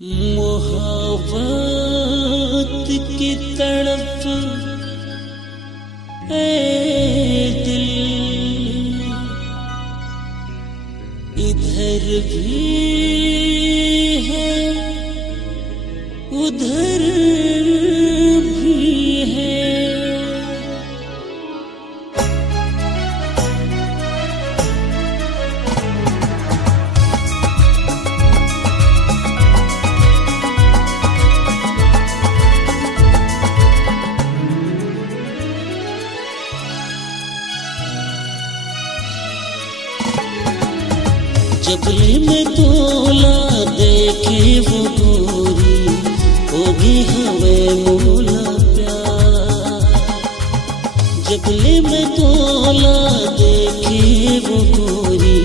मोहब्बत की तड़प ए दिल इधर भी है उधर भी है। जबले में तोला देखे वो गोरी होगी हमें मोला प्यार। जबले में तोला देखे वो गोरी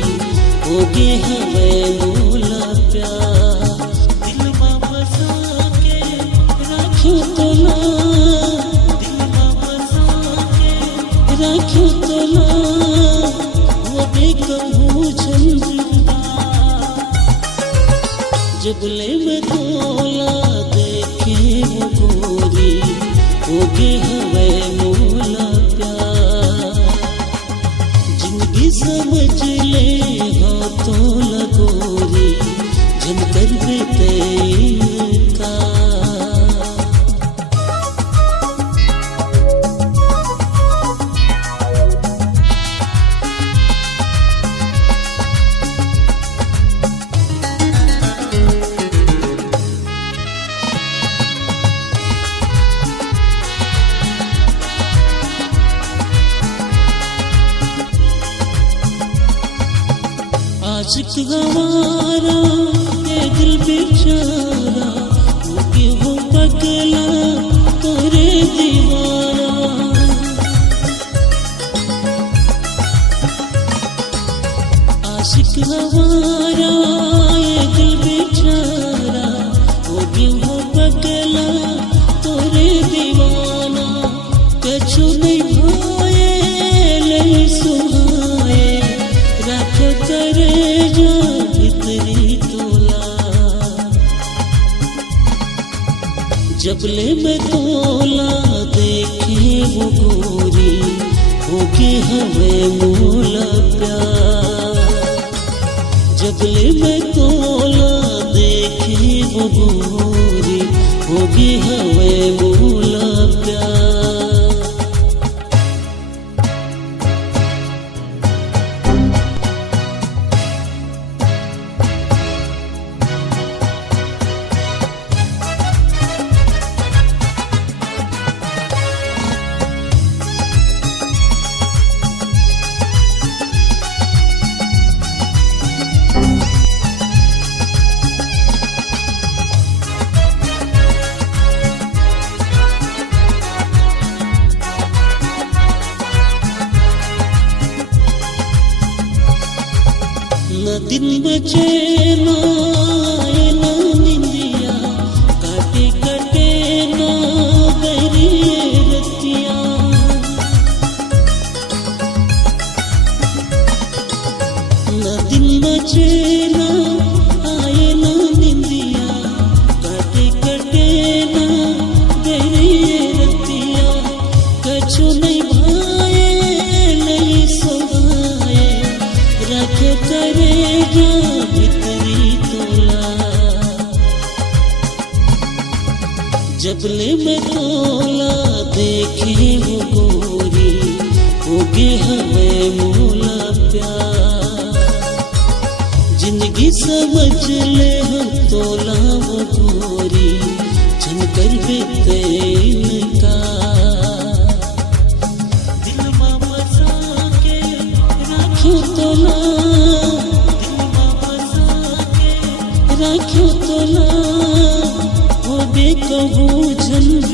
होगी हमें मोला प्यार। दिल में बसा के रखो तोला, दिल में बसा के रखो तोला, वो भी कहूँ चंद जबले में तोला देखे वो गोरी होगी हमें मोला प्यार। जिंदगी समझ ले हाँ तोला गोरी जम कर बेटे का। आशिक गवारा ये दिल बेचारा वो क्यों पगला तोरे दीवारा। आशिक गवारा ये दिल बेचारा वो क्यों पगला तोरे दीवाना। कछु नहीं भाए नहीं सुनाए रखो करे जबले में तोला देखे वो गोरी होगी हमें मोला प्यार। जबले में तोला देखे वो गोरी होगी हमें मोला प्यार। न दिन बचे ना ना निंदिया काटे कटे ना गरी रतिया। न दिन बचे ना आए ना निंदिया काटे कटे ना गरी रतिया। कछु नहीं भाए नहीं सुनाए रखे करे भीतरी तोला। जबले में तोला देखे वो गोरी होगी हमें मोला प्यार। जिंदगी समझ ले हम तोला वो गोरी चन कर बेटे का। दिल में बसा के रखो तोला, रखो तोला वो भी कहूँ झंड